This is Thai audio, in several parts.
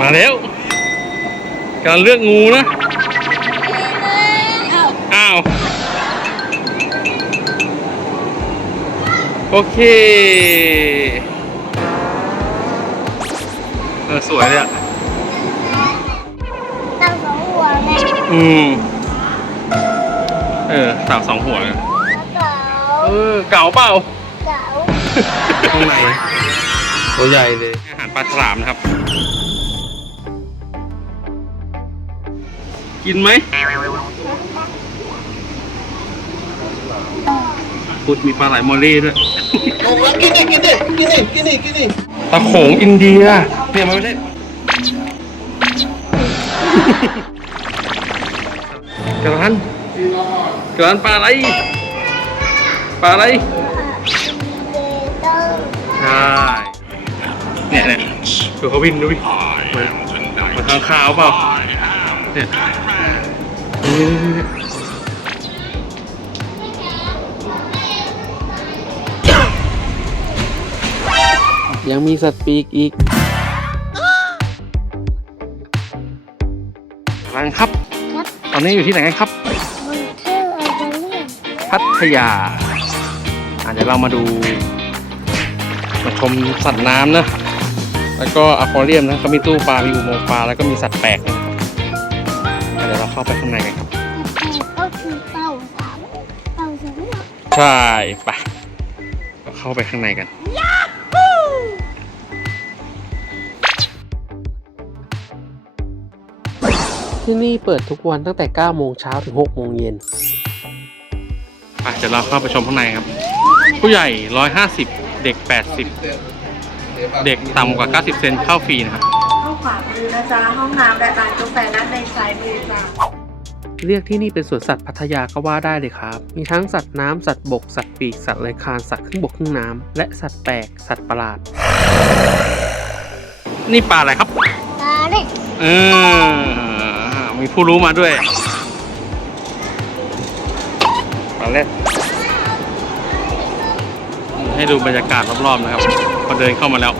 มาแล้ว การเลือกงูนะ อ้าว โอเค เออ สวยเลยอะตั้งสองหัวแม่อืม เออสาวสองหัวเลยเก๋าเออ เก่าเปล่า เก๋า ข้างในตัวใหญ่เลย อาหารปลาฉลามนะครับ กินไหมพุดมีปลาไหลมอลลี่ด้วยกินดิกินดิกินดิกินดิกินดิตะโขงอินเดียเนี่ยมันไม่ใช่กระรันกระรันปลาอะไร ปลาอะไรเบต้งใช่เนี่ยเนี่ยดูเขาวิ่งดูดิมันมันค้างคาวเปล่าเนี่ยเนี่ ยยังมีสัตว์ปีกอีกกำลังครับตอนนี้อยู่ที่ไหนกันครับบนเทือกอัลเบเรียนพัทยาอะเดี๋ยวเรามาดู มาชมสัตว์น้ำนะ แล้วก็อควาเรียมนะเขามีตู้ปลา มีอุโมงค์ปลา แล้วก็มีสัตว์แปลกนะาเข้าไปข้างในกันครับก็คือเต่าสามเต่าสามหัวใช่ไปเราเข้าไปข้างในกันที่นี่เปิดทุกวันตั้งแต่ 9 โมงเช้าถึง 6 โมงเย็นไปเดี๋ยวเราเข้าไปชมข้างในครับ ผู้ใหญ่ 150 เด็ก 80 เด็กต่ำกว่า 90 เซนเข้าฟรีนะครับเข้าขวามือนะจ๊ะห้องน้ำและร้านกาแฟด้านในซ้ายมือจ้ะเรียกที่นี่เป็นสวนสัตว์พัทยาก็ว่าได้เลยครับ มีทั้งสัตว์น้ำสัตว์บก สัตว์ปีก สัตว์เลื้อยคลาน สัตว์ครึ่งบกครึ่งน้ำและสัตว์แปลก สัตว์ประหลาด นี่ปลาอะไรครับตาเด็กเออมีผู้รู้มาด้วย ปลาเล็ดให้ดูบรรยากาศรอบๆนะครับ พอเดินเข้ามาแล้ว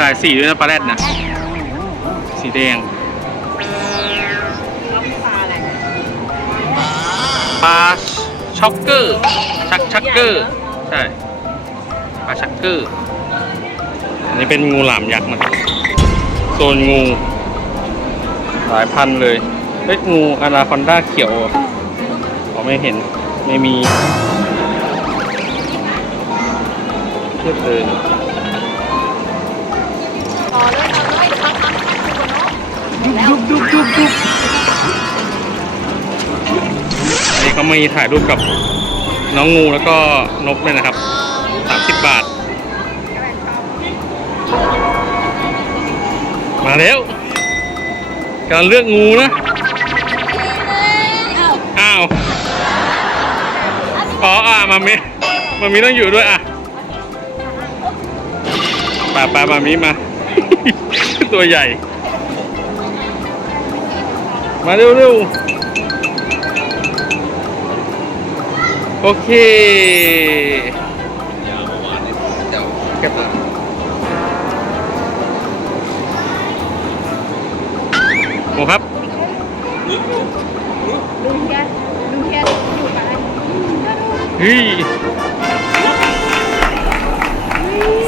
หลายสีด้วยนะปลาแรดนะ สีแดงปลาช็อกเกอร์ชักชักเกอร์ใช่ปลาชักเกอร์อันนี้เป็นงูหลามยักษ์นะครับโซนงูหลายพันเลยเฮ้ยงูอาราคอนด้าเขียวอะผมไม่เห็นไม่มีเทียบเลย ดุบดุบดุบดุบอันนี้เขามีถ่ายรูปกับน้องงูแล้วก็นกเลยนะครับ30บบาท มาแล้วการเลือกงูนะ อ้าว อ๋ออ่ามามิมามิต้องอยู่ด้วยอะปาปามามิมา ตัวใหญ่ มาเร็วเร็วโอเคเก็บโมครับเฮ้ย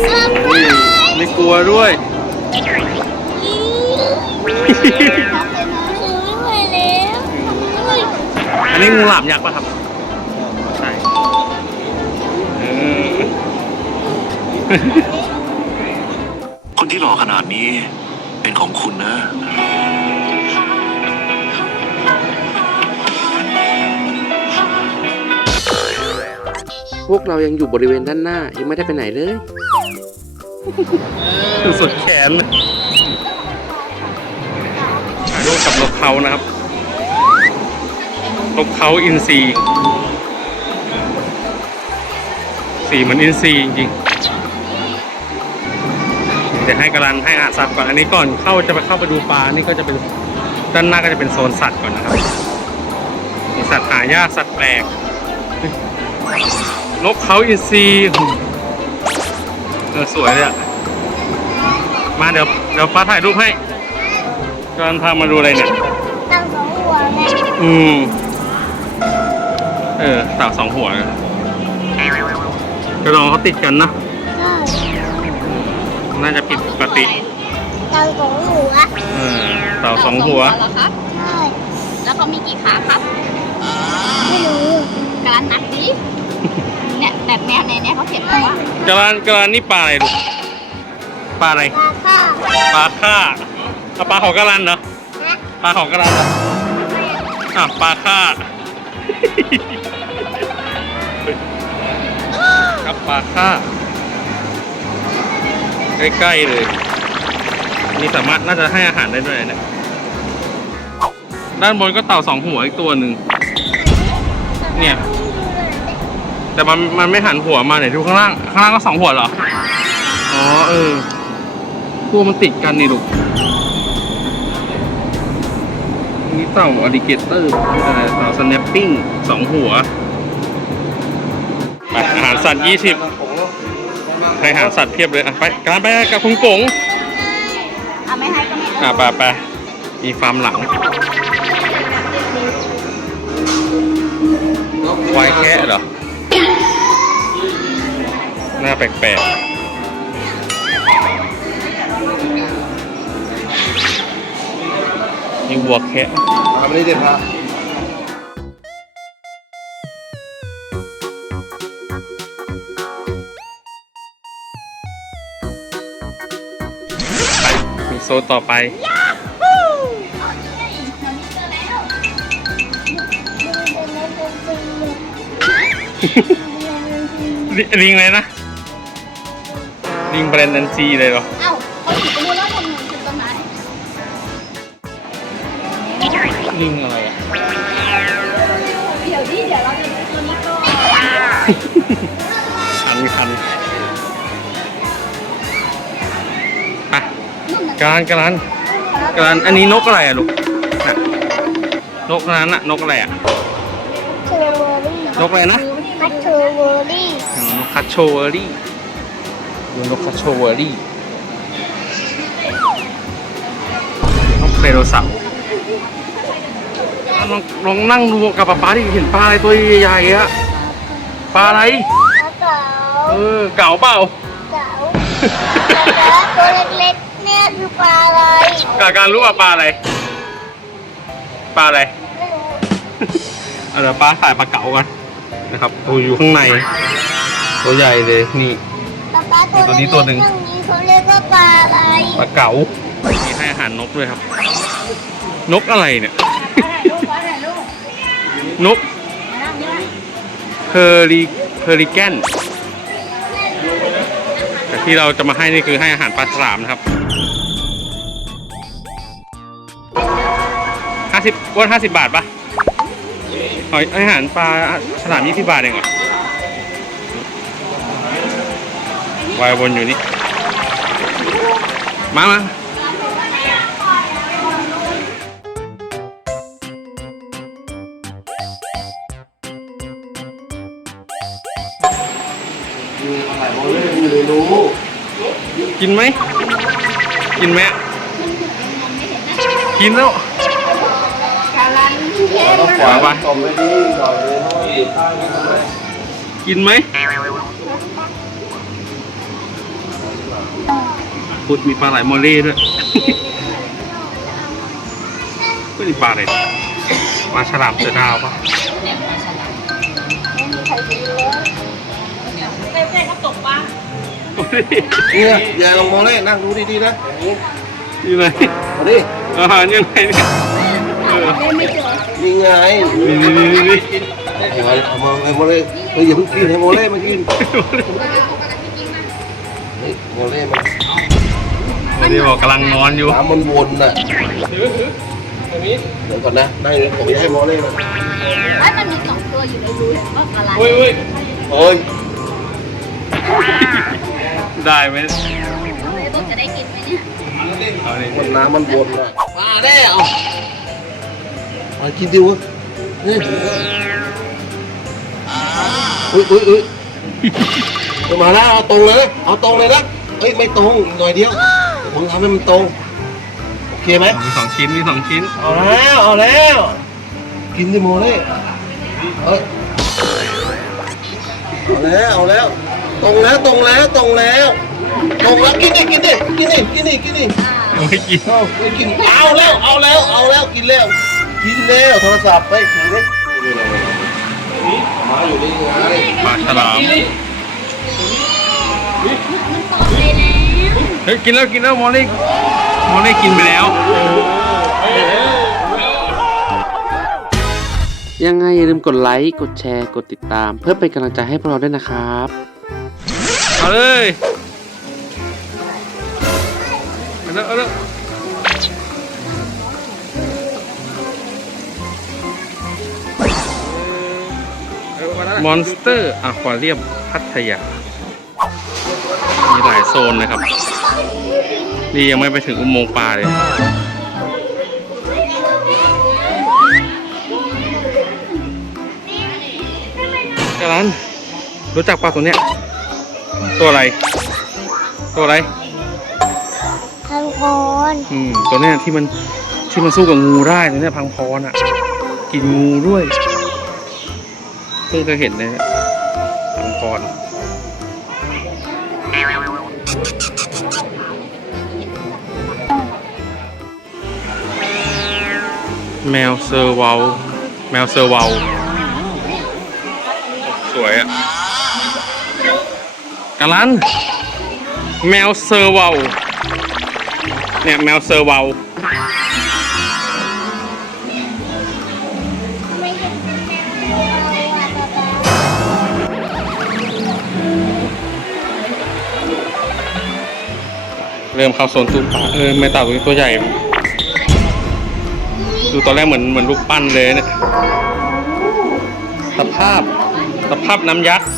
เซอร์ไพรส์ไม่กลัวด้วย พักไปนอนคือไม่ไหวแล้วเฮ้ย อั นนี้งูหลามยักษ์ป่ะครับ ใช่เออคนที่หล่อขนาดนี้เป็นของคุณนะ พวกเรายังอยู่บริเวณด้านหน้า ยังไม่ได้ไปไหนเลย สุดแขนเลยถ่ายรูปกับนกเขานะครับ นกเขาอินซีสีเหมือนอินซีจริงๆเดี๋ยวให้กำลังให้อาหารสัตว์ก่อนอันนี้ก่อนเข้าจะไปเข้าไปดูปลานี่ก็จะเป็นด้านหน้าก็จะเป็นโซนสัตว์ก่อนนะครับสัตว์หายากสัตว์แปลกนกเขาอินทรีเออสวยเลยอะมาเดี๋ยวเดี๋ยวป้าถ่ายรูปให้กำลังพามาดูอะไรเนี่ยตั้งสองหัวไงอืม เออเต่าสองหัวนะกระดองเขาติดกันนะใช่น่าจะผิดปกติตั้งสองหัวเออเต่าสองหัวเหรอครับ ใช่แล้วเขามีกี่ขาครับไม่รู้การนับดิเนี่ยแบบแนวในเนี้ยเขาเขียนไว้ว่ากระลานกระลานนี่ปลาอะไรลูกปลาอะไร ปลาข้าวปลาค่าเอาปลาของกระลันเหรอ ปลาของกระลันเหรออะปลาค่า ปลาค่าใกล้ๆเลย นี่สามารถน่าจะให้อาหารได้ด้วยเนี่ยด้านบนก็เต่าสองหัวอีกตัวหนึ่ง เนี่ย แต่มันมันไม่หันหัวมาไหนดูข้างล่างข้างล่างก็สองหัวเหรอ อ๋อเออตัวมันติดกันนี่ลูกนี่เต่าอลิเกเตอร์อะไรเต่าสแนปปิ้งสองหัว สัตว์ยี่สิบให้อาหารสัตว์เพียบเลยอะไปการไปกับคุณกงเอาไม่ให้ก็ไม่อะเอาไปไปมีฟาร์มหลังควายแค่เหรอ หน้าแปลกๆนี่วัวแคะมาไม่ได้เด็ดครับ นต่อไปลิลิงเลยนะ ลิงแบรนด์นันซีเลยเหรอ การนการนการนอันนี้นกอะไรอะลูกน่ะนกนั้นน่ะนกอะไรอะเทอร์เวอรี่นกอะไรนะพัทเทอร์เวอรี่อ๋อนกคัตโชเวอรี่ดูนกคัตโชเวอรี่นกไดโนเสาร์อะลองลองนั่งดูกับป๊าป๊าที่เห็นปลาอะไรตัวใหญ่ๆอะปลาอะไรปลาเก๋าเออเก่าเปล่าเก๋าแล้วตัวเล็กๆเนี่ย คือปลาอะไรกาการรู้ว่าปลาอะไร ปลาอะไร ไม่รู้เอาเดี๋ยวป้าถ่ายปลาเก๋ากันนะครับโอ้อยู่ข้างใน ตัวใหญ่เลยนี่ ปลาปลาตัวตัวนี้ตัวหนึ่งเรื่องนี้เขาเรียกว่าปลาอะไรปลาเก๋ามีให้อาหารนกด้วยครับ นกอะไรเนี่ย นกเพอริเพอริแกน ที่เราจะมาให้นี่คือให้อาหารปลาฉลามนะครับห้าสิบว่าห้าสิบบาทปะหอยอาหารปลาฉลามยี่สิบบาทเองเหรอวายวนอยู่นี่ มามาถ่ายโมเล่มีเลยรู้ กินไหม กินไหมกินแล้วต้องขวาเอาไปตอมไม่ดีหน่อยเลยกินไหมพุดมีปลาไหลโมเล่ด้วยไม่มีปลาอะไรปลาฉลามเสือดาวปะ เนี่ยยายลองโมเล่นั่งดูดีๆนะนี่ไงมาดิอาหารยังไงเนี่ยเออนี่ไงนี่นี่นี่นี่เอาเอามาให้โมเล่เฮ้ยอย่าเพิ่งกินให้โมเล่มากินเฮ้ยโมเล่มันวันนี้บอกกำลังนอนอยู่น้ำมันวนน่ะเดี๋ยวก่อนนะนั่งอยู่ผมจะให้โมเล่มาไอ้มันมีสองตัวอยู่ในรูว่าอะไรเฮ้ยเฮ้ยโอ้ย ได้ไหมไอ้พวกจะได้กินไหมเนี่ยเอาดิมันน้ำมันวนน่ะมาได้เอาเอากินดิวะนี่อุ้ยอุ้ยอุ้ยจะมาแล้วเอาตรงเลยนะเอาตรงเลยนะเฮ้ยไม่ตรงอีกหน่อยเดียวผมทำให้มันตรงโอเคไหมมีสองชิ้นมีสองชิ้นเอาแล้วเอาแล้วกินดิโมเล่เอ้ยเอาแล้วเอาแล้ว ตรงแล้วตรงแล้วตรงแล้วตรงแล้วกินดิกินดิกินดิกินดิกินดิยังไม่กินเอาไม่กินเอาแล้วเอาแล้วเอาแล้วกินแล้ว กินแล้วโทรศัพท์ไปถือไว้มาอยู่นี่ไงปลาฉลามมันตอบไปแล้วเฮ้ยกินแล้วกินแล้วมอลลี่มอลลี่กินไปแล้วยังไงอย่าลืมกดไลค์ กดแชร์ กดติดตาม เพื่อเป็นกำลังใจให้พวกเราด้วยนะครับ เอาเลยเอาเลยเอาเลยมอนสเตอร์อควาเรียมพัทยา มีหลายโซนนะครับ นี่ยังไม่ไปถึงอุโมงค์ปลาเลยกาลันรู้จักปลาตัวเนี้ย ตัวอะไร ตัวอะไรทางคนอืมตัวเนี้ยที่มันที่มันสู้กับงูได้ตัวเนี้ยพังพรอะ กินงูด้วยเพิ่งเคยเห็นเลยเนี่ยพังพรแมวเซอร์วาลแมวเซอร์วาลสวยอะ กาลัน แมวเซอร์วาลเนี่ยแมวเซอร์วาเวเราอะป๊าป๊าเริ่มเข้าโซนตู้ปลาเออไม่ต่าตัวนี้ตัวใหญ่ ดูตอนแรกเหมือนเหมือนลูกปั้นเลยเนี่ยสภาพสภาพน้ำยักษ์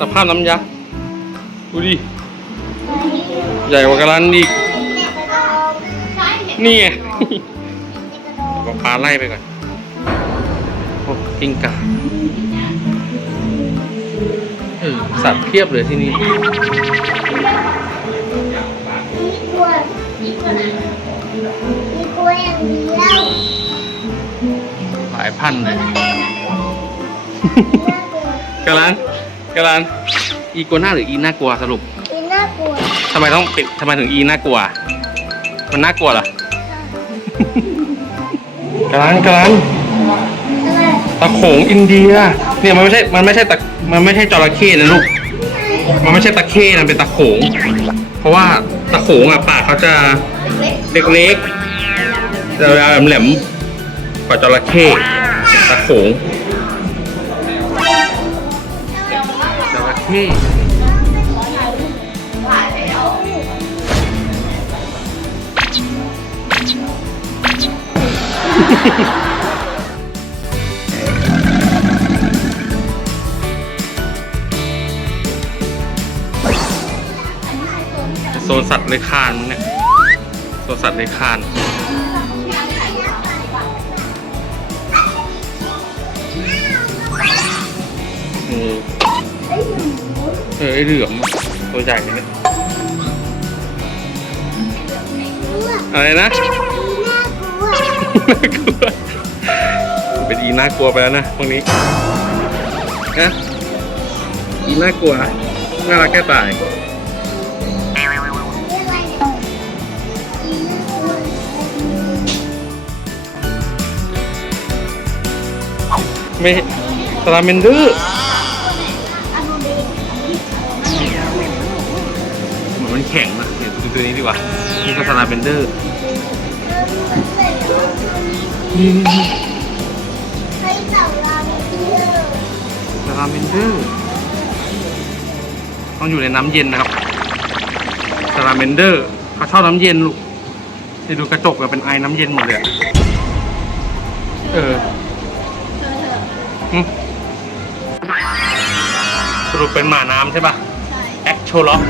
สภาพน้ำยักษ์ ดูดิ ใหญ่กว่ากระลันอีก นี่ไงก็พาไล่ไปก่อนโอ้กิ้งก่าสัตว์เพียบเลยที่นี่หลายพันเลยน่ากลัวกาลันกาลัน อีกัวน่าหรืออีน่ากลัวสรุปนี่น่ากลัวทำไมต้องปิดทำไมถึงอีน่ากลัว มันน่ากลัวเหรอกาลันกาลันอะไรตะโขงอินเดีย เนี่ยมันไม่ใช่ มันไม่ใช่ตะ มันไม่ใช่จระเข้นะลูก มันไม่ใช่ตะเข้นะเป็นตะโขง เพราะว่าตะโขงอะปากเขาจะเล็กๆยาวๆแหลมๆกว่าจระเข้ตะโขง จระเข้โซนสัตว์เลยคานมั้งเนี่ยโซนสัตว์เลยคานงูเออไอเหลือมตัวใหญ่เนี่ยอะไรนะน่ากลัวน่ากลัวเป็นอีน่ากลัวไปแล้วนะพวกนี้นะอีน่ากลัวน่ารักแค่ตายไม่สลาเมนเดอร์ ข็งนะเดี๋ยวดูตัวนี้ดีกว่านี่ก็สลาเมนเดอร์นี่นี่นี่ให้เต่าเราเที่ยวสลาเมนเดอร์ต้องอยู่ในน้ำเย็นนะครับสลาเมนเดอร์เขาชอบน้ำเย็นลูกนี่ดูกระจกอะเป็นไอน้ำเย็นหมดเลยอะเออหึสรุปเป็นหมาน้ำใช่ปะแอคโชล็อก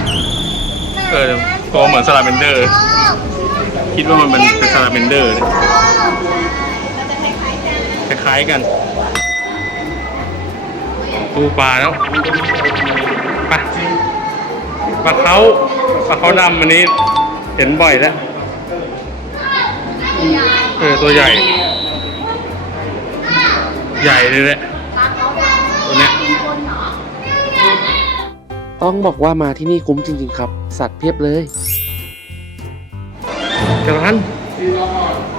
เออตัวเหมือนสลาเมนเดอร์ คิดว่ามันเป็นเป็นสลาเมนเดอร์คล้ายๆกันดูปลาแล้วไปปลาเขาปลาเขาดำอันนี้ เห็นบ่อยแล้วเออตัวใหญ่ ใหญ่เลยแหละตัวเนี้ย ต้องบอกว่ามาที่นี่คุ้มจริง ๆ ครับ สัตว์เพียบเลยกระรัน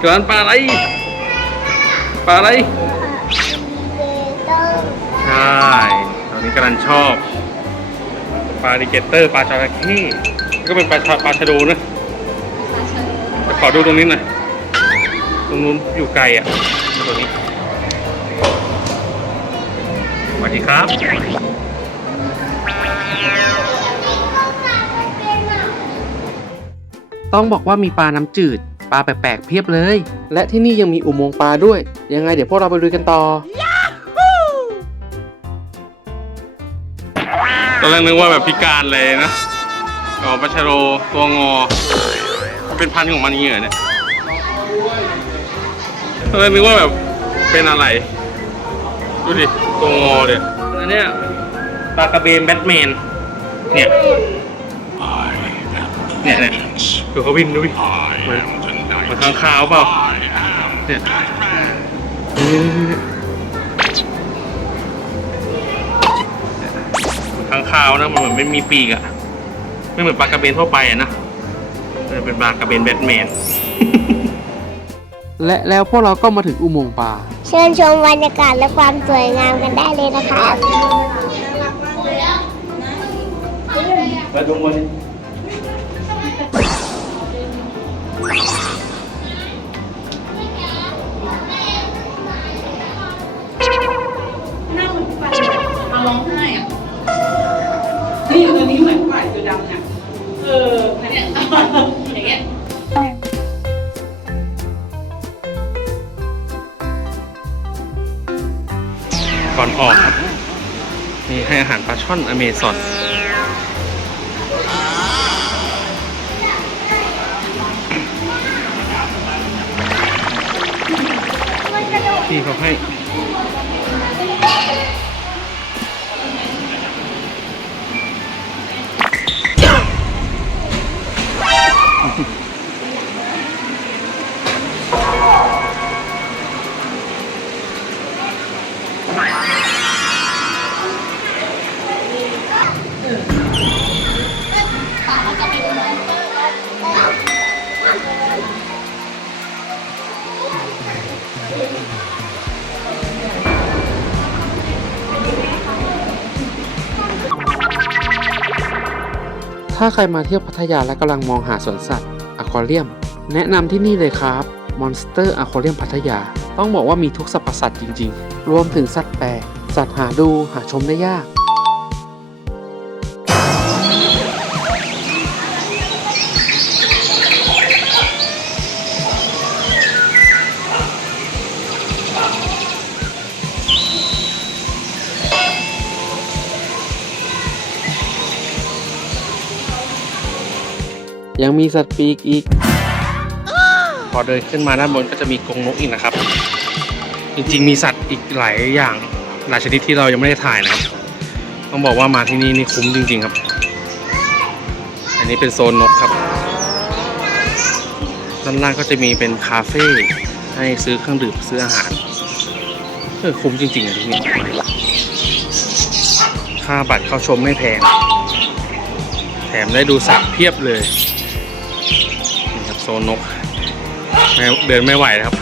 กระรันปลาอะไรปลาอะไรใช่ตอนนี้กำลังชอบปลาดิเกเตอร์ปลาจระเข้ก็เป็นปลาชะปลาชะโดนะแต่ขอดูตรงนี้หน่อยตรงนู้นอยู่ไกลอะตัวนี้สวัสดีครับ ต้องบอกว่ามีปลาน้ำจืด ปลาแปลกๆเพียบเลย และที่นี่ยังมีอุโมงค์ปลาด้วย ยังไงเดี๋ยวพวกเราไปดูกันต่อ ตอนแรกนึกว่าแบบพิการเลยนะอ๋อปลาชะโดตัวงอมันเป็นพันธุ์ของมันอย่างเงี้ยเหรอเนี่ยตอนแรกนึกว่าแบบเป็นอะไร ดูดิตัวงอเลยอันเนี้ยปลากระเบนแบทแมนเนี่ย เนี่ยเนี่ยดูเขาวิ่งดูดิเหมือนมือนข้างคาวเปล่าเนี่ยเหมือนข้างคาวนะมันเหมือนไม่มีปีกอะไม่เหมือนปลากระเบนทั่วไปอะนะเออเป็นปลากระเบนแบทแมนและแล้วพวกเราก็มาถึงอุโมงค์ปลาเชิญชมบรรยากาศและความสวยงามกันได้เลยนะคะไปดมา ร้องไห้อะนี่ตรงนี้เหมือนฝ่ายเสือดำเนี่ยเออเนี่ยอย่างเงี้ยก่อนออกครับนี่ให้อาหารปลาช่อนอเมซอนที่เขาให้ ถ้าใครมาเที่ยวพัทยาและกำลังมองหาสวนสัตว์อควาเรียม แนะนำที่นี่เลยครับ Monster Aquarium พัทยา ต้องบอกว่ามีทุกสรรพสัตว์จริง ๆ รวมถึงสัตว์แปลกสัตว์หาดูหาชมได้ยาก ยังมีสัตว์ปีกอีก พอเดินขึ้นมาด้านบนก็จะมีกรงนกอีกนะครับ จริงๆมีสัตว์อีกหลายอย่างหลายชนิดที่เรายังไม่ได้ถ่ายนะครับ ต้องบอกว่ามาที่นี่นี่คุ้มจริง ๆครับ อันนี้เป็นโซนนกครับด้านล่างก็จะมีเป็นคาเฟ่ให้ซื้อเครื่องดื่มซื้ออาหารเออคุ้มจริงๆอะที่นี่ค่าบัตรเข้าชมไม่แพง แถมได้ดูสัตว์เพียบเลย โซนนกเดินไม่ไหวแล้วครับ